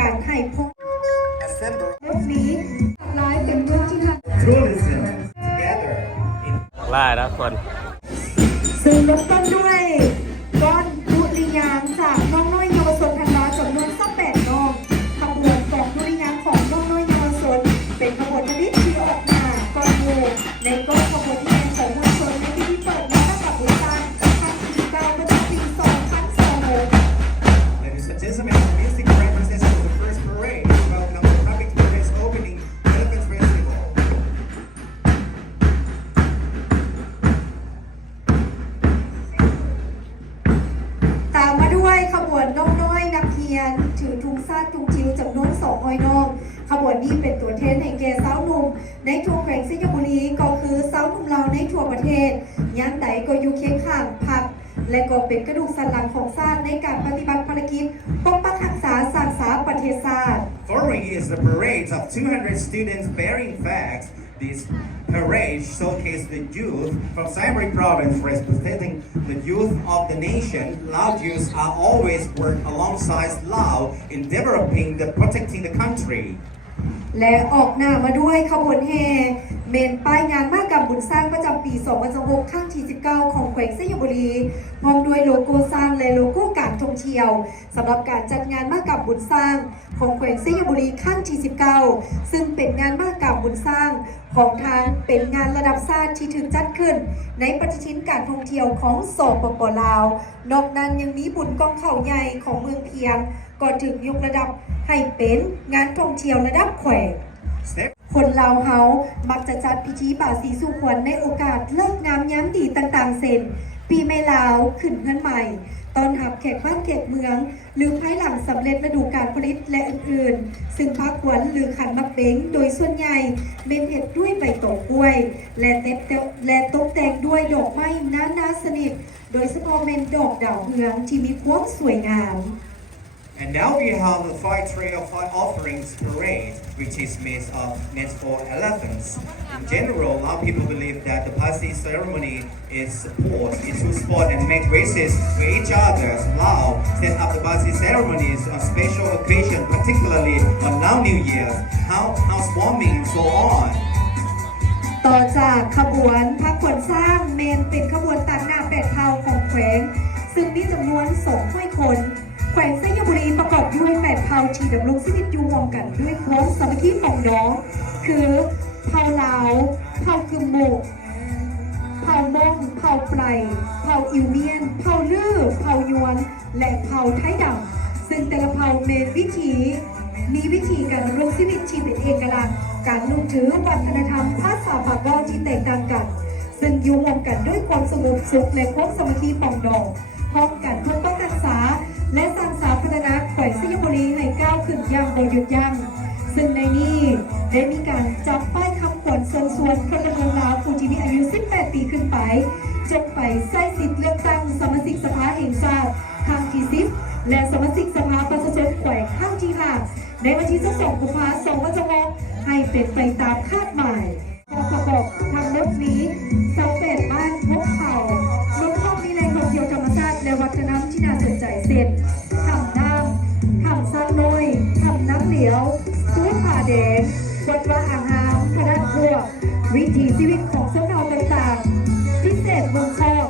การให้พบนี้หลายเป็นเมืองที่ทำล่านะคนซึ่งเริ่มต้นด้วยก้อนดุริยางค์จากน้องน้อยเยาวชนธันวาจำนวน18น้องขบวนกองดุริยางค์ของน้องน้อยเยาวชนเป็นขบวนชนิดที่ออกมาก่อนหมู่ในกองขบวนแทนของมวลชนในพิธีเปิดงานกับบุญตานครั้งที่19ประจำปี2026 Ladies and gentlemen, music represents the first parade. Welcome to Public Parades opening Elephant Festival. ตามมาด้วยขบวนน้องน้อยนักเรียนถือธงชาติธงจิ๋วจำนวน200น้องขบวนนี้เป็นตัวแทนให้แก่สาวหนุ่มในทั่วแขวงสยบุรีก็คือสาวหนุ่มลาวในทั่วประเทศย่านใดก็อยู่เคียงข้างพรรคและก็เป็นกระดูกสันหลังของชาติในการปฏิบัติภารกิจปกปักรักษาสร้างสรรค์ประเทศชาติ Following is the parade of 200 students bearing flags. This parade showcases the youth from Siam Province representing the youth of the nation. Lao youths are always work alongside Lao in developing the protecting the country. และออกหน้ามาด้วยขบวนแห่เมนป้ายงานมหกรรมบุญสร้างประจำปี2026ครั้งที่19ของแขวงสยบุรีพร้อมด้วยโลโก้สร้างและโลโก้การท่องเที่ยวสำหรับการจัดงานมหกรรมบุญสร้างของแขวงสยบุรีครั้งที่19ซึ่งเป็นงานมหกรรมบุญสร้างของทางเป็นงานระดับชาติที่ถูกจัดขึ้นในปฏิทินการท่องเที่ยวของสปป.ลาวนอกนั้นยังมีบุญกองเขาใหญ่ของเมืองเพียงก็ถึงยกระดับให้เป็นงานท่องเที่ยวระดับแขวงคนลาวเฮามักจะจัดพิธีบ่าสีสุขวัญในโอกาสเลิกงามยามดีต่างๆเช่นปีใหม่ลาวขึ้นเงินใหม่ตอนรับแขกบ้านแขกเมืองหรือภายหลังสำเร็จฤดูกาลผลิตและอื่นๆซึ่งพักขวัญหรือขันมักเบ้งโดยส่วนใหญ่เป็นเฮ็ดด้วยใบตองกล้วยและตกแต่งด้วยดอกไม้นาสนิทโดยเฉพาะเป็นดอกดาวเรืองที่มีความสวยงามAnd now we have the five tray of five offerings parade, which is made for elephants. In general, a lot of people believe that the Pasi ceremony is to support and make wishes with each other. Lao set up the Pasi ceremonies on special occasions, particularly on Lao New Year, housewarming and so on. ต่อจากขบวนพักขวัญสร้างเมนเป็นขบวนตักหน้า8เผ่าของแขวงซึ่งมีจำนวน200คนแขวงสยบุรีประกอบด้วย8เผ่าที่ดำรงชีวิตอยู่ร่วมกันด้วยความสามัคคีปองดองคือเผ่าลาวเผ่าคึมโมกเผ่ามงเผ่าไพรเผ่าอิวเมียนเผ่าลื้อเผ่ายวนและเผ่าไทยดำซึ่งแต่ละเผ่ามีวิธีการดำรงชีวิตที่เป็นเอกลักษณ์การนุ่งถือวัฒนธรรมภาษาปากเว้าที่แตกต่างกันซึ่งอยู่ร่วมกันด้วยความสงบสุขและความสามัคคีปองดองพร้อมกันปกป้องรักษาและสร้างสรรค์พัฒนาแขวงสยบุรีให้ก้าวขึ้นอย่างบ่หยุดยั้งซึ่งในนี้ได้มีการจับป้ายคำขวัญเชิญชวนพลเมืองลาวผู้ที่มีอายุ18ปีขึ้นไปจงไปใช้สิทธิ์เลือกตั้งสมาชิกสภาแห่งชาติครั้งที่10และสมาชิกสภาประชาชนแขวงครั้งที่5ในวันที่22กุมภาพันธ์2026ให้เป็นไปตามคาดหมายประกอบทั้งหมดนี้28บ้านพบเขารวมทั้งมีแหล่งท่องเที่ยวธรรมชาติและวัฒนธรรมที่น่าสนใจเช่นถ้ำน้ำถ้ำซากน้อยถ้ำน้ำเหลียวภูผาแดงวัดว่าอ่างหามพระนัทพวกวิถีชีวิตของชนเผ่าต่างๆพิเศษเมืองคอก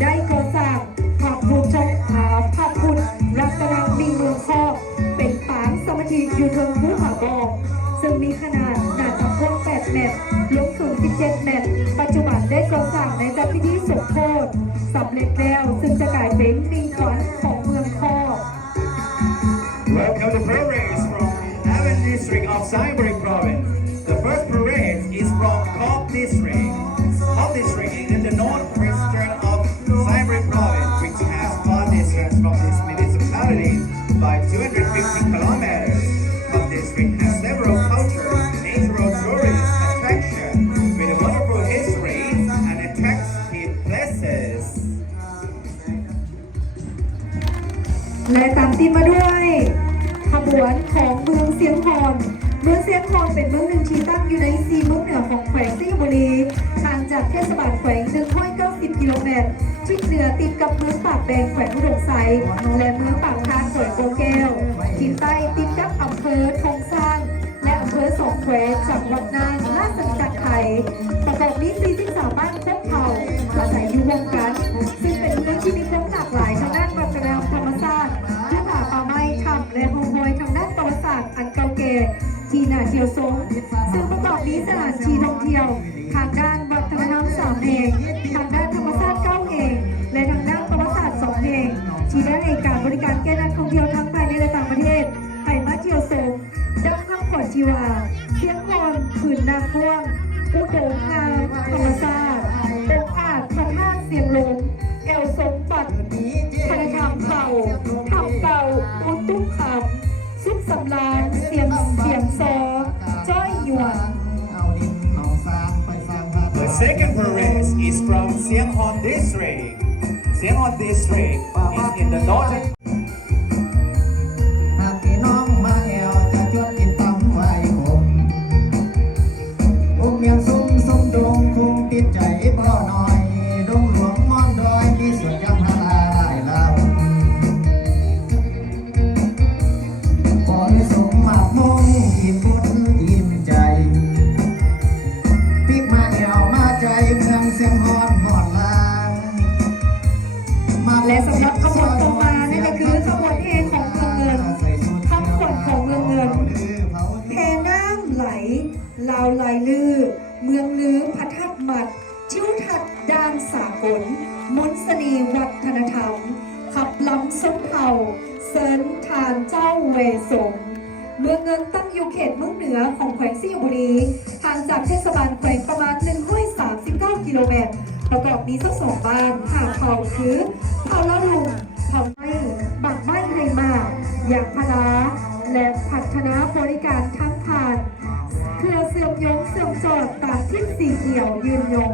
ได้ก่อสร้างภาพพุทธรัตนมีเมืองคอกเป็นปางสมาธิอยู่เทิงภูผาบอกซึ่งมีขนาดหนาตะพง8 เมตรยกสูง17 เมตรปัจจุบันได้ก่อสร้างในจัดพิธีสมโภชสำเร็จแล้วซึ่งจะกลายเป็นมิ่งขวัญของเมืองคอก Welcome to parades from 11 district of Siam Province. The first parade is from Kok district. Kok district is in the northwestern of Siam Province, which has far distance from this municipality by 250 kilometers. Kok district has several cultures, natural tourist attractions with a wonderful history and attractive places. และตามติดมาด้วยขบวนของเมืองเสียงทองเมืองเสียงทองเป็นเมืองหนึ่งที่ตั้งอยู่ใน4เมืองเหนือของแขวงสยบุรีห่างจากเทศบาลแขวง190 กิโลเมตรทิศเหนือติดกับเมืองปากแดงแขวงอุดมไซและเมืองปากคานแขวงโพแก้วทิศใต้ติดกับอำเภ ภอทองสร้างและอำเภอสองแควจังหวัดน่านราชสัญจักรไทยประกอบนี้43บ้านครบเผ่าอาศัยอยู่รวมกันซึ่งเป็นเมืองที่มีความหลากหลายทางด้านวัฒนธรรมธรรมชาติและป่าไม้ถ้ำและโฮมอยทางด้านประวัติศาสตร์อันเก่าแก่ที่น่าเที่ยวชมซึ่งประกอบนี้สถานที่ท่องเที่ยวทางด้านวัฒนธรรม3แห่งทางด้านธรรมชาติ9แห่งและทางด้านประวัติศาสตร์2แห่งที่ได้ให้การบริการแก่นักท่องเที่ยวทั้งภายในและต่างประเทศให้มาเที่ยวชมดังคำขวัญชีวาเสียงคอนผืนนาพ่วงอุดมงามธรรมชาติองค์อาจพระธาตุเสียงลมแอวสมบัติพระธรรมเก่าทำเก่าอุตุ้มคำซุปสำราญเสียงซอจ้อยหยวน The second parade is from Siang Hon District. Siang Hon District is in the northern หากพี่น้องมาแอวจะชวนกินตำไว้ผมอุ้มเมียงซุ้มดงคงติดใจบ่หน่อยดงหลวงมอนดอยมีสวนยางพาราได้แล้วขอให้สมหมากมงอิ่มบุญอิ่มใจพี่มาแอวมาใจเมืองเสียงฮอนหอดลาง และสำหรับขบวนต่อมานั่นก็คือขบวนเอของเมืองเงินทั้งขนของเมืองเงินแพน้ำไหลลาวลายลือเมืองลือพระธาตุหมัดทิวทัศน์ด้านสากลมนต์เสน่ห์วัฒนธรรมขับลำส้มเผาเซินทานเจ้าเวสงเมืองเงินตั้งอยู่เขตเมืองเหนือของแขวงสยบุรีห่างจากเทศบาลแขวงประมาณ139กิโลเมตรประกอบมีสัก2บ้านหาเผ่าคือเผ่าละลุงเผ่าไม้บักไม้ไทยมาอย่างพลาและพัฒนาบริการทั้งผ่านเพื่อเสื่อมยงเสื่อมจอดตามทิศสีเขียวยืนยง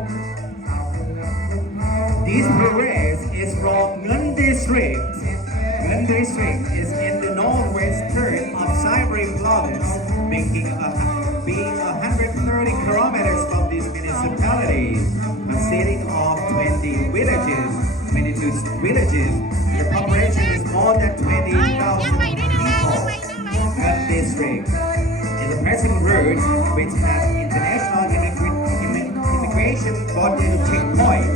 This parade is from Ngan District. Ngan District is in the northwestern of Siberia Province, being 130 kilometers from this municipality, consisting of 22 villages. The population is more than 20,000 people. Ngan District is a pressing route which has international immigration border checkpoint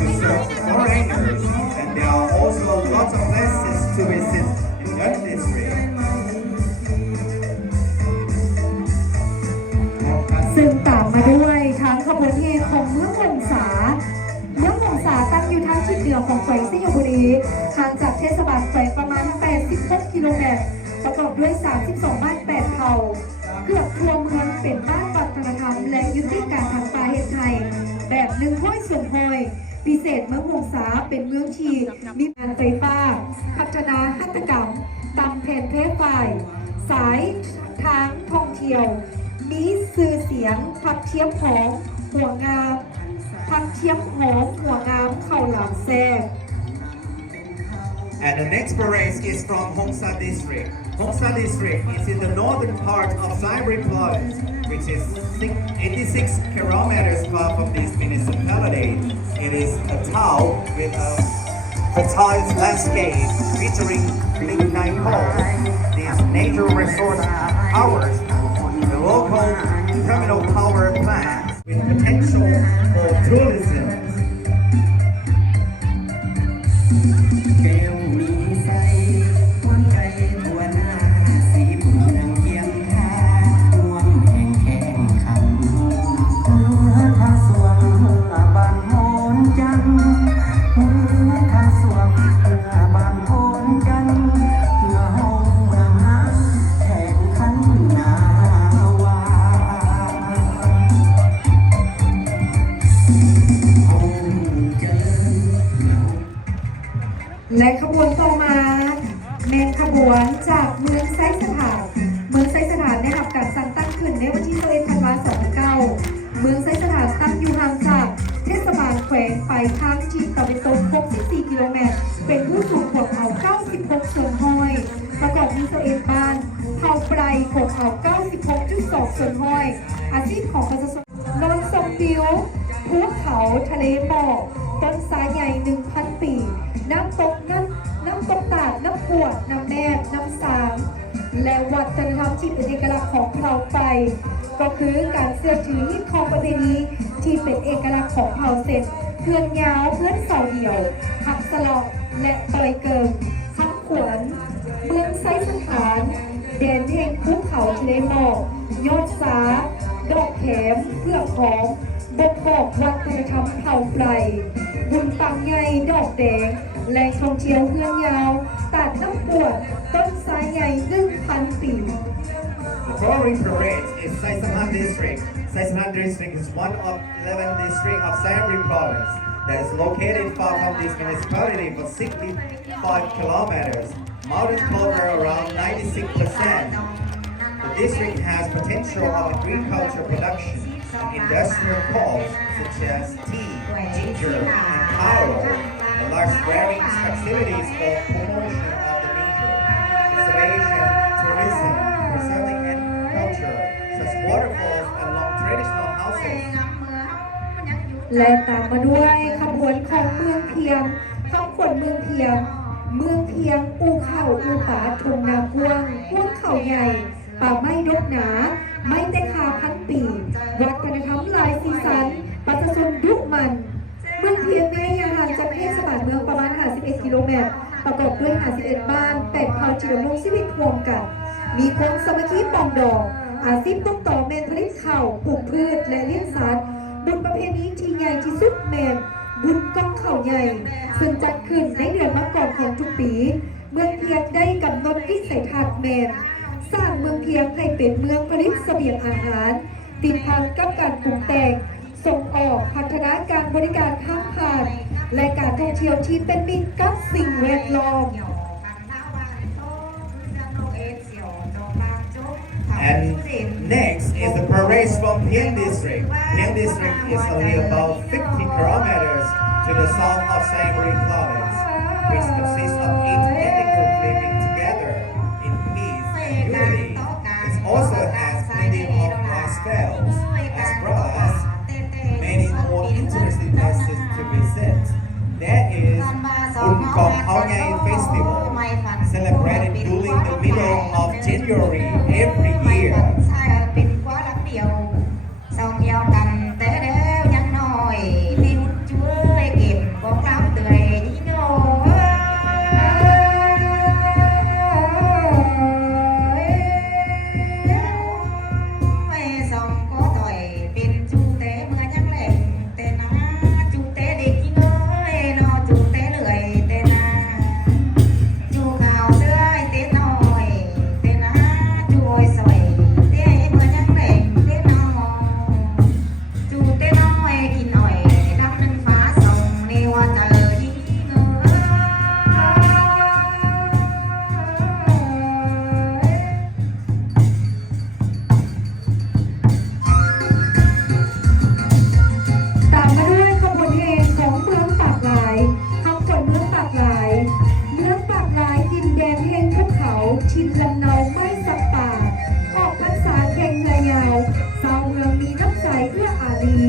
to serve foreigners, and there are also lots of places to visit in Ngan District. ซึ่งตามมาด้วยทางขบวนเฮของเมืองหงสาเมืองหงสาตั้งอยู่ทางทิศเหนือของแขวงสยบุรีห่างจากเทศบาลแขวงประมาณ86กิโลเมตรประกอบด้วย32บ้าน8เผ่าเกือบทั่วเมืองเป็นบ้านวัฒนธรรมและยุติการทางปลาเฮ็ดไทยแบบหนึ่งห้อยส่วนห้อยพิเศษเมืองหงสาเป็นเมืองที่มีการไฟฟ้าพัฒนาหัตถกรรมตามแผนเพไฟสายทางท่องเที่ยวมีสื่อเสียงผักเทียมหอมหัวงามผักเทียมหอมหัวงามข้าวหลามแซ่บ And the next parade is from Hongsa District. Hongsa District is in the northern part of Siberia Province, which is 86 kilometers far from this municipality. It is a town with a fertile landscape featuring lignite coal. This nature resource powers the local terminal power plant with potential for tourism. แก้วมีใสหวานใจทั่วหน้าสีบุญนางเพียงค่าห่วงแห่งแข่งขันทาสวงบานโหนจันทาสวงบานโหนจันเงาเมืองนาแข่งขันนาวา และขบวนต่อมาแมนขบวนจากเมืองไซสถานเมืองไซสถานได้รับการสั่งตั้งขึ้นในวันที่21ธันวาคม2009เมืองไซสถานตั้งอยู่ห่างจากเทศบาลแขวงไปทางทิศตะวันตก64กิโลเมตรเป็นผู้สูงขวบเขา96ส่วนห้อยประกอบมี21บ้านเผ่าไพรขวบเขา 96.2 ส่วนห้อยอาชีพของประชาชนนอนทรงบิวภูเขาทะเลหมอกต้นสายใหญ่ 1,000 ปีน้ำตกตาดน้ำปวดน้ำแนบน้ำสาง และวัฒนธรรมที่เป็นเอกลักษณ์ของเผ่าไปก็คือการเสื้อถือฮิตของประเพณีที่เป็นเอกลักษณ์ของเผ่าเซนเพื่อนยาวเพื่อนเสาเดี่ยวขับสลอกและต่อยเกิงขับขวนเมืองไซสถานแดนแห่งภูเขาทะเลหมอกยอดสาดอกแขมเพื่อกของบ่งบอกวัฒนธรรมเผ่าไพรบุญปังใหญ่ดอกแดงแหล่งท่องเที่ยวเพื่อนยาวตัดน้ำปวดต้นสายใหญ่ 1,000 ปี The following parade is Saisaman District. Saisaman District is one of 11 districts of Siam Reap Province that is located far from this municipality for 65 kilometers. Mountains cover around 96%. The district has potential of agriculture production and industrial crops such as tea, ginger, and cocoa, and large rearing facilities for promotion of the nature, conservation, tourism, preserving agriculture, such waterfalls and long traditional houses. และตามมาด้วยขบวนของเมืองเพียงขบวนเมืองเพียงอู่เข้าอู่ป่าทงนากวงพวกเขาใหญ่ป่าไม้ดกหนาไม้แต่คาพันปีวัฒนธรรมหลายสีสันประชาชนดุมันเมืองเพียงในระยะห่างจากเทศบาลเมืองประมาณ51 กิโลเมตรประกอบด้วย51บ้าน8เผ่าที่ดำรงชีวิตร่วมกันมีความสามัคคีปองดองอาชีพต้นต่อแมนผลิตข้าวปลูกพืชและเลี้ยงสัตว์บุญประเพณีที่ใหญ่ที่สุดแมนบุญก้องเข่าใหญ่ซึ่งจัดขึ้นในเดือนมกราคมทุกปีเมืองเพียงได้กำหนดวิสัยทัศน์แมนสร้างเมืองเพียงให้เป็นเมืองผลิตเสบียงอาหารติดพันกับการปรุงแต่งส่งออกพัฒนาการบริการข้ามผ่านและการท่องเที่ยวที่เป็นมิตรกับสิ่งแวดล้อม And next is the parade from Pieng District. Pieng District is only about 50 kilometers to the south of Siam Reap Province, which consists of 8 ethnic groups living together in peace and unity. It also has plenty of lifestyles, as well as many more interesting places to visit. There is Unkong Haonyai Festival, celebrated during the middle of January every year. เป็นกว่าลักเดียวสองเดียวกันแต่เดียวยังน้อยที่มุดช่วยเก็บของเราเตยยิ่งโอ้สองก็ต่อยเป็นจูเตเมื่อยังแหลงแต่นาจูเตเด็กยิ่งน้อยนอจูเตเหลื่อยแต่นาจูข่าวเสื้อเต้น้อยแต่นาจูโอยสวยเต้เมื่อยังแหลงเต้น้อยจูเต้น้อยกินหน่อยดำหนึ่งฟ้าส่งในว่าเจอยิ่งตามมาด้วยขบวนเพลงของเมืองปากหลายขบวนเมืองปากหลายดินแดนแห่งภูเขาชินลำเนาไม่สับป่าออกพรรษาแข่งเรือยาวชาวเมืองมีน้ำใจเอื้ออารี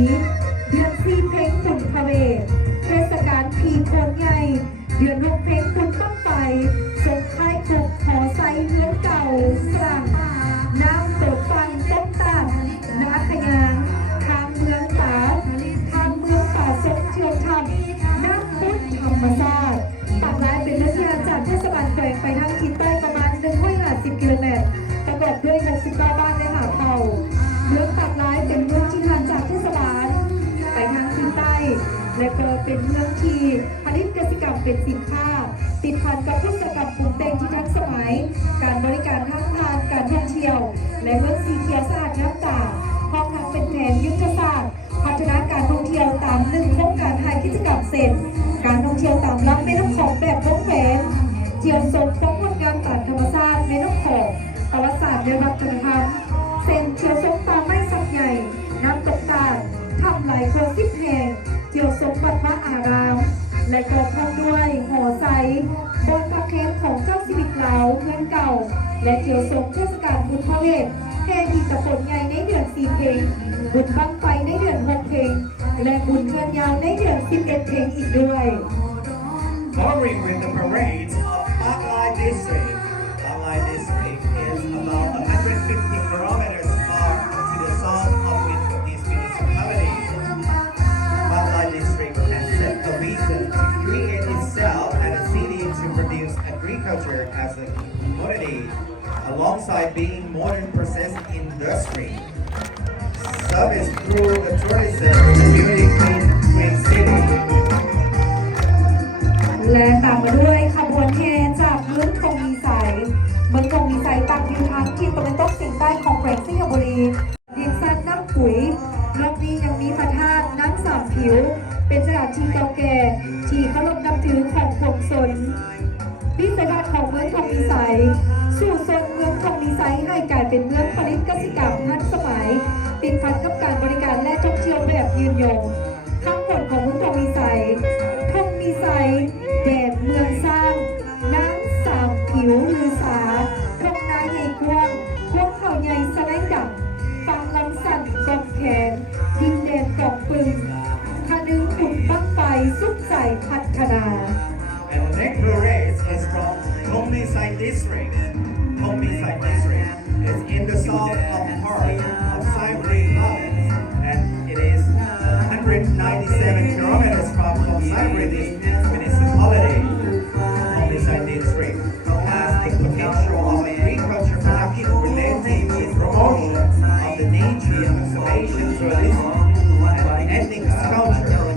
เดือน4เพลงบุญพระเวทเทศกาลผีโคนใหญ่เดือน6เพลงบุญบ้างไฟส่งท้ายคุกหอไซเมืองเก่าสร้างน้ำตกฟังต้นตัดนาขยางทางเมืองป่าสมเทียวธรรมน้ำพุทธธรรมศาสตร์ปากหลายเป็นเมืองที่ห่างจากเทศบาลแขวงไปทางทิศใต้ประมาณ150 กิโลเมตรประกอบด้วย69บ้านและหาดเผ่าเมืองปากหลายเป็นเมืองที่ห่างจากเทศบาลไปทางทิศใต้และก็เป็นเมืองที่ผลิตเกษตรกรรมเป็นสินค้าติดพันกับเทศกรรมปรุงแต่งที่ทันสมัยการบริการทางทางการท่องเที่ยวและเมืองสีเขียวสะอาดน้ำตาพร้อมทั้งเป็นแผนยุทธศาสตร์พัฒนาการท่องเที่ยวตาม1โครงการไทยกิจกรรมเสร็จการท่องเที่ยวตามลำแม่น้ำโขงแบบวงแหวนเที่ยวชมพบงดงามตามธรรมชาติแม่น้ำโขงประวัติศาสตร์และวัฒนธรรมเส้นเที่ยวชมป่าไม้สักใหญ่น้ำตกตาดทำหลายกว่า10 แห่งเที่ยวชมวัดพระอารามและก็พร้อมด้วยหอไซบนพระเค้มของเจ้าชีวิตเหลาเพื่อนเก่าและเที่ยวชมเทศกาลบุญพระเวทแห่ดีตะปนใหญ่ในเดือน4เพลงบุญบั้งไฟในเดือน6เพลงและบุญเงินยาวในเดือน11เพลงอีกด้วย Following with the parade of Pak Lai District. Pak Lai District is alongside being modern processing industry. Service through the tourism and beauty Green City. และตามมาด้วยขบวนแห่จากเมืองทองมีไสเมืองทองมีไสตั้งอยู่ทางทิศตะวันตกเฉียงใต้ของแขวงสิงห์บุรีดินซันน้ำปุ๋ยนอกนี้ยังมีพระธาตุน้ำสามผิวเป็นสถานที่เก่าแก่ที่เคารพนับถือของปวงชนวิสัยทัศน์ของเมืองทองมีไสสู่โซนเมืองทองมีไสให้กลายเป็นเมืองผลิตกสิกรรมทันสมัยติดพันกับการบริการและท่องเที่ยวแบบยืนยงข้างบนของเมืองทองมีไสแดดเมืองสร้างน้ำสามผิวลือสาทงนาใหญ่กว้างพวกเขาใหญ่สไลด์ดังฟังลำสั่นกองแขนดินแดนกองปืนคานึงขุดบั้งไฟสุขใจพัฒนา And the next parade is from Tomisai District. Tomisai District is in the south of part of Saiburi Province, and it is 197 kilometers from Saiburi municipality. Tomisai District has the potential of agriculture production related to promotion of the nature conservation tourism and ethnic culture.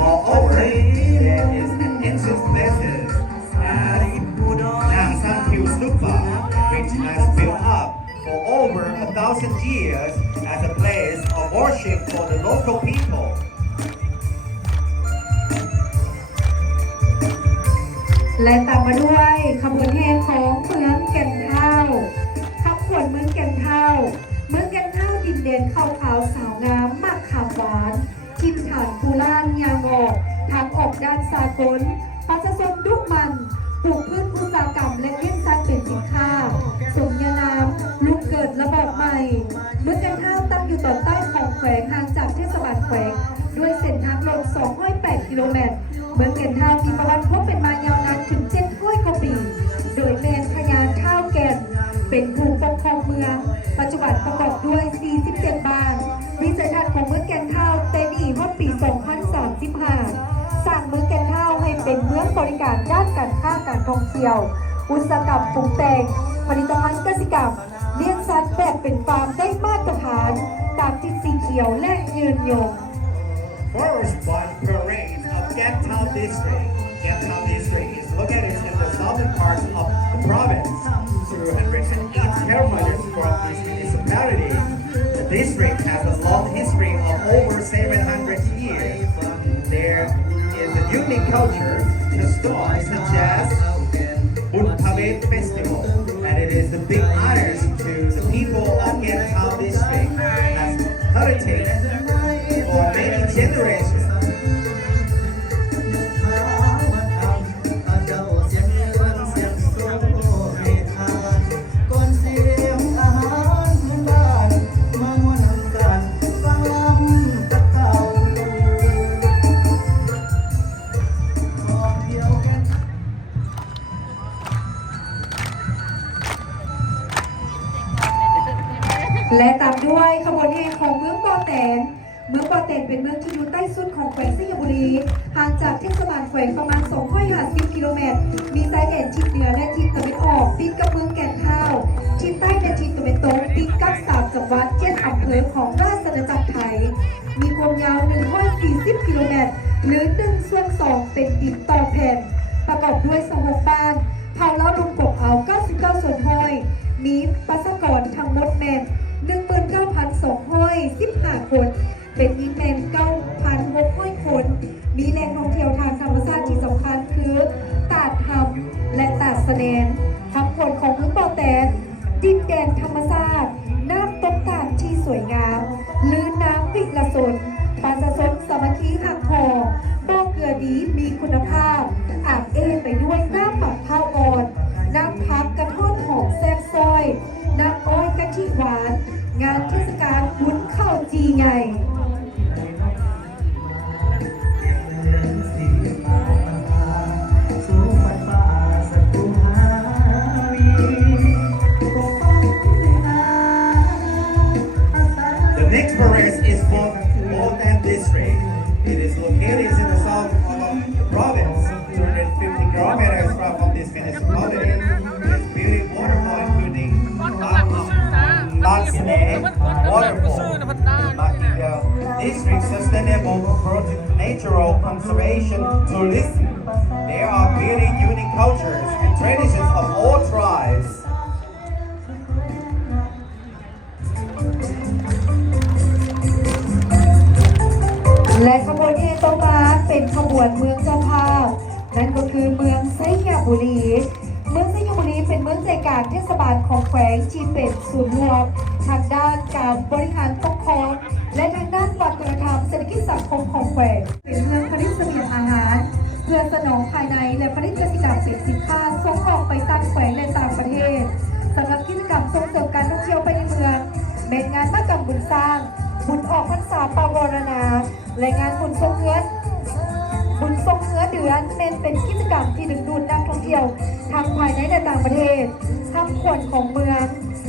Moreover, there is an ancient places as Nang San Pil Stupa, which has built up for over 1,000 years as a place of worship for the local people. และตามมาด้วยขบวนแห่ของเมืองแก่นเท่าขบวนเมืองแก่นเท่าเมืองแก่นเท่าดินแดนขาวสาวงามมากขามหวานทิมฐานคูล่านยางออกทางออกด้านสากลประชาชนดุมันปลูกพืชอุตสาหกรรมและเลี้ยงสัตว์เป็นสินค้าสมญานามลูกเกิดระบอบใหม่เมืองแก่นเท่าตั้งอยู่ตอนใต้ของแขวงห่างจากเทศบาลแขวงด้วยเส้นทางลง208 กิโลเมตรเมืองแก่นเท่ามีประวัติพบเป็นมายาวนานถึง700 กว่าปี โดยแมนพญาเท่าแก่นเป็นผู้ปกครองเมืองปัจจุบันประกอบด้วย 47 บ้านวิสัยทัศน์ของเมืองแก่นเท่าเต็มอีกว่าปี 2035 สร้างเมืองแก่นเท่าให้เป็นเมืองบริการด้านการค้าการท่องเที่ยวอุตสาหกรรมปรุงแต่งผลิตภัณฑ์เกษตรกรรมเลี้ยงสัตว์แบบเป็นฟาร์มได้มาตรฐานตามทิศสีเขียวและยืนยง First one parade of Gat Town District. Gat Town District is located in the southern part of the province, 208 kilometers from this municipality. The district has a long history of over 700 years. There is a unique culture customs such as Bunpavet Festival, and it is the big honors to the people of Gat Town District as heritage for many generations. และตามด้วยขบวนแห่ของเมืองปอแตนเมืองปอแตนเป็นเมืองที่อยู่ใต้สุดของแขวงสิงห์บุรีห่างจากเทศบาลแขวงประมาณ250 กิโลเมตรมีชายแดนทิศเหนือและทิศตะวันออกติดกับเมืองแก่นเท่าทิศใต้และทิศตะวันตกติดกับ3จังหวัด7อำเภอของราชอาณาจักรไทยมีความยาว140 กิโลเมตรหรือ1/2เป็นดินต่อแผ่นประกอบด้วย26บ้านเผ่าเล่าลุงกบเอา99ส่วนห้อยมีประชากรทั้งหมดแม่น19,215 คนเป็นหญิงแมน 9,600 คน มีแหล่งท่องเที่ยวทางธรรมชาติที่สำคัญคือตาดหำและตาดสะแนนทั้งผลของเมืองปอแตนดินแดนธรรมชาติน้ำตกตาดที่สวยงามลือน้ำวิละสนประชาชนสามัคคีหักหอบ่อเกลือดีมีคุณภาพอาบไปด้วยน้ำหมักข้าวอ่อนน้ำพักกระท้อนหอมแซ่บซอยน้ำอ้อยกะทิหวานงานเทศกาลบุญข้าวจีใหญ่ The next parade is from Botan District. It is located in the south of the province, 250 kilometers from this municipality. It is beautiful waterfall including Snake Waterfall, marking the district's sustainable natural conservation tourism. There are really unique cultures and traditions of all tribes. และขบวนแห่ต่อมาเป็นขบวนเมืองเจ้าภาพนั่นก็คือเมืองไซยบุรีเมืองไซยบุรีเป็นเมืองใจกลางเทศบาลของแขวงที่เป็นศูนย์รวมทางด้านการบริหารปกครองและทางด้านวัฒนธรรมเศรษฐกิจสังคมของแขวงเป็นเมืองผลิตเสบียงอาหารเพื่อสนองภายในและผลิตกสิกรรมเป็นสินค้าส่งออกไปต่างแขวงและต่างประเทศสำหรับกิจกรรมส่งเสริมการท่องเที่ยวไปในเมืองเป็นงานมหกรรมบุญสร้างบุญออกพรรษาปวารณาและงานบุญทรงเงินเดือนเป็นกิจกรรมที่ดึงดูดนักท่องเที่ยวทั้งภายในและต่างประเทศทำขวัญของเมือง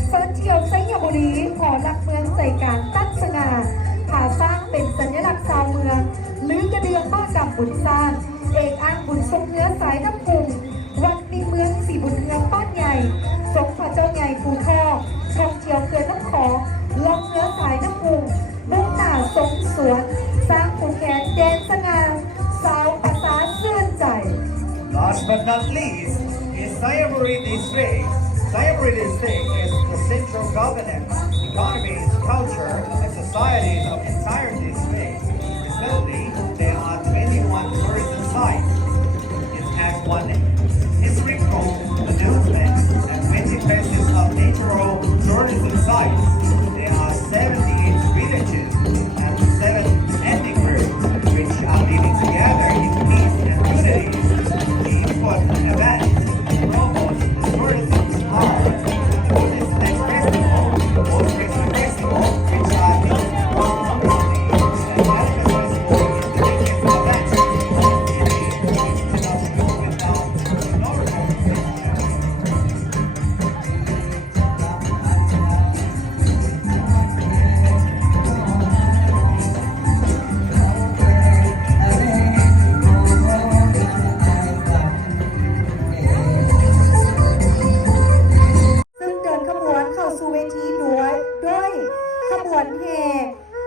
เฟิร์สเที่ยวไซยบุรีหอหลักเมืองใจกลางตั้งสง่าผาสร้างเป็นสัญลักษณ์ชาวเมืองหรือกระเดืองมหกรรมบุญสร้างเอกอังบุญทรงเนื้อสายน้ำพุงวัดมีเมืองสีบุญเมืองป้านใหญ่สงพระเจ้าใหญ่ภูทอกท่องเที่ยวเขื่อนน้ำขอลองเนื้อสายน้ำพุงมุ่งหน้าสงสวนสร้างภูแคนแดนสง่าสาวภาษาเสื่อนใจ Last but not least is Sayaburi District. Sayaburi District is the central governance, economies, culture, and societies of entire district. Recently, there are 21 tourism sites. It has one historical announcement and 20 places of natural tourism sites. There are 78 villages and 7 ethnic groups which are living together in peace and unity. The important events promote tourism art, the Buddhist Next Festival, Old Christian Festival, which are held monthly, and Elephant Festival is the biggest event in the international without no representation. ซึ่งเดินขบวนเข้าสู่เวทีด้วยขบวนแห่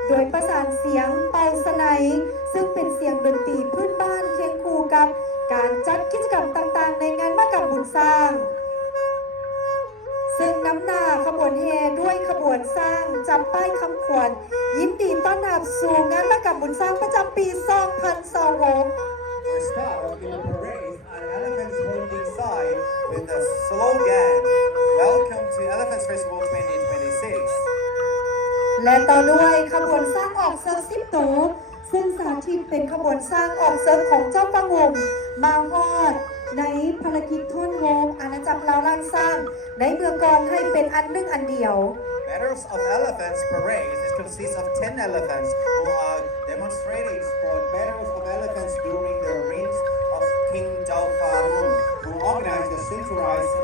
โดยประสานเสียงเป่าสนัยซึ่งเป็นเสียงดนตรีพื้นบ้านเคียงคู่กับการจัดกิจกรรมต่างๆในงานมหกรรมบุญสร้างซึ่งน้ำหน้าขบวนแห่ด้วยขบวนสร้างจำป้ายคำขวัญยินดีต้อนรับสู่งานมหกรรมบุญสร้างประจำปี 2026 First up in the parade are elephants holding sign with the slogan Welcome to Elephants Festival 2026. และต่อด้วยขบวนสร้างออกเซิร์ฟ10 โตซึ่งสาธิตเป็นขบวนสร้างออกเซิร์ฟของเจ้าประงมมาฮอดในภารกิจทุ่นโฮมอาณาจักรลาวล้านสร้างในเมืองก่อนให้เป็นอันหนึ่งอันเดียว Battles of Elephants parade consists of 10 elephants who are demonstrating for battles of elephants during the reigns of King Jaufa Mun, who organized the centralized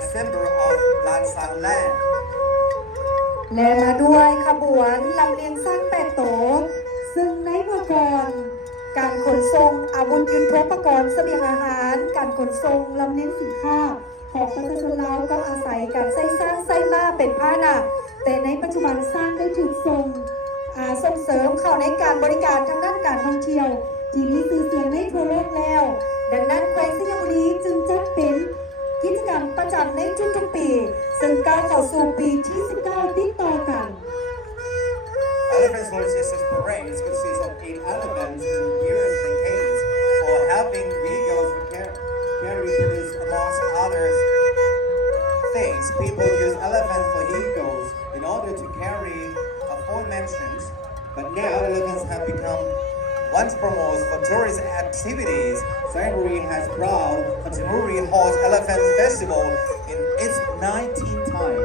assembly of Lan Sang land. และมาด้วยขบวนลำเลียงสร้าง8 โตซึ่งในเมื่อก่อนการขนส่งอาวุธยุทโธปกรณ์เสบียงอาหารการขนส่งลำเลียงสินค้าของประชาชนลาวก็อาศัยการใช้สร้างไส้ม้าเป็นพาหนะแต่ในปัจจุบันสร้างได้ถูกส่งเสริมเข้าในการบริการทางด้านการท่องเที่ยวที่มีชื่อเสียงในทั่วโลกแล้วดังนั้นแขวงไซยบุรีจึงจัดเป็นกิจกรรมประจำในทุกๆปีซึ่งก้าวเข้าสู่ปีที่ 19 ติดต่อกัน Elephants Logistics Parade consists of 8 elephants in various decades for helping vehicles carry goods amongst other things. People use elephants for vehicles in order to carry aforementioned, but now elephants have become once promotes for tourist activities. Sayaburi has proud continually holds Elephant Festival in its 19th time.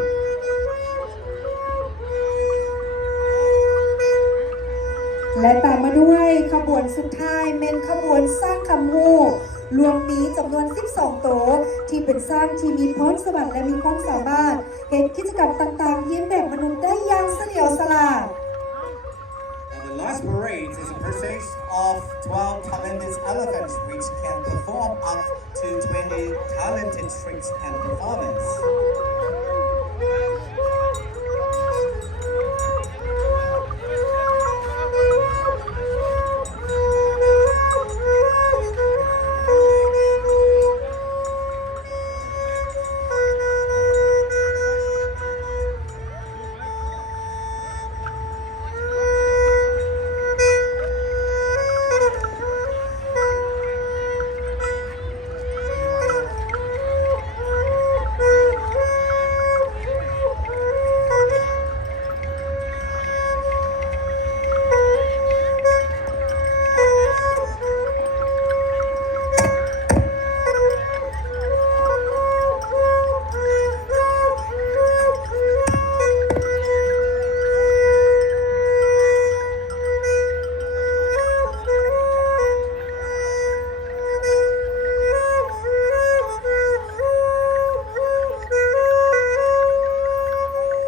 และตามมาด้วยขบวนสุดท้ายเป็นขบวนสร้างคำฮู้รวมมีจำนวน 12 โตที่เป็นสร้างที่มีพรสวรรค์และมีความสามารถเห็นกิจกรรมต่างๆเรียนแบบมนุษย์ได้อย่างเฉลียวฉลาด And the last parade is a procession of 12 talented elephants which can perform up to 20 talented tricks and performance.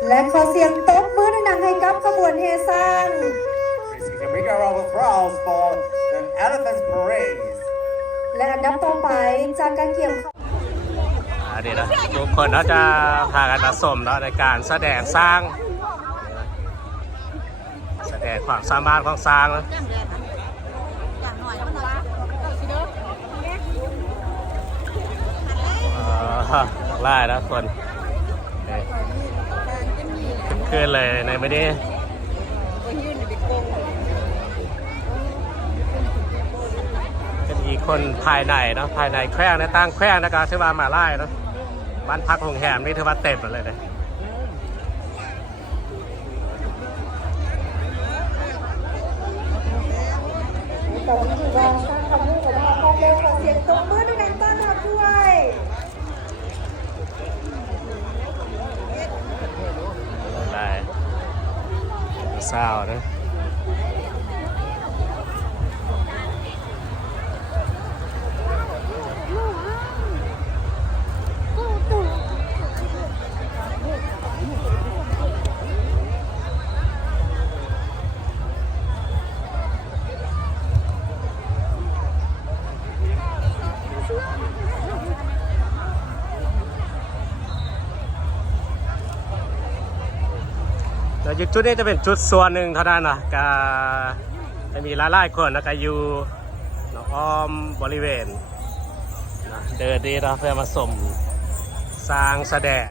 และขอเสียงตบมือดังๆให้กับขบวนเฮซาง A big round of applause for the Elephant Parade. และอันดับต่อไปจากการเกี่ยวข้อง อันนี้นะทุกคนเขาจะพากันมาชมเนาะในการแสดงสร้าง แสดงความสามารถของสร้างนะไล่นะคนขึ้นเลยในไม่ได้เป็นอีกคนภายในเนาะภายในแขวงในตั้งแขวงนะครับที่ว่ามาไล่เนาะบ้านพักโรงแรมนี่ถือว่าเต็มเลยเลย ตอนนี้ถือว่าสร้างความรู้กับความเร็วของเสียงตบมือดังๆต้อนรับด้วย ได้เศร้านะแต่จุดนี้จะเป็นจุดส่วนหนึ่งเท่านั้นนะก็จะมีหลายๆคนนะก็อยู่อ้อมบริเวณนะเดินดีนะเพื่อมาชมสร้างแสดง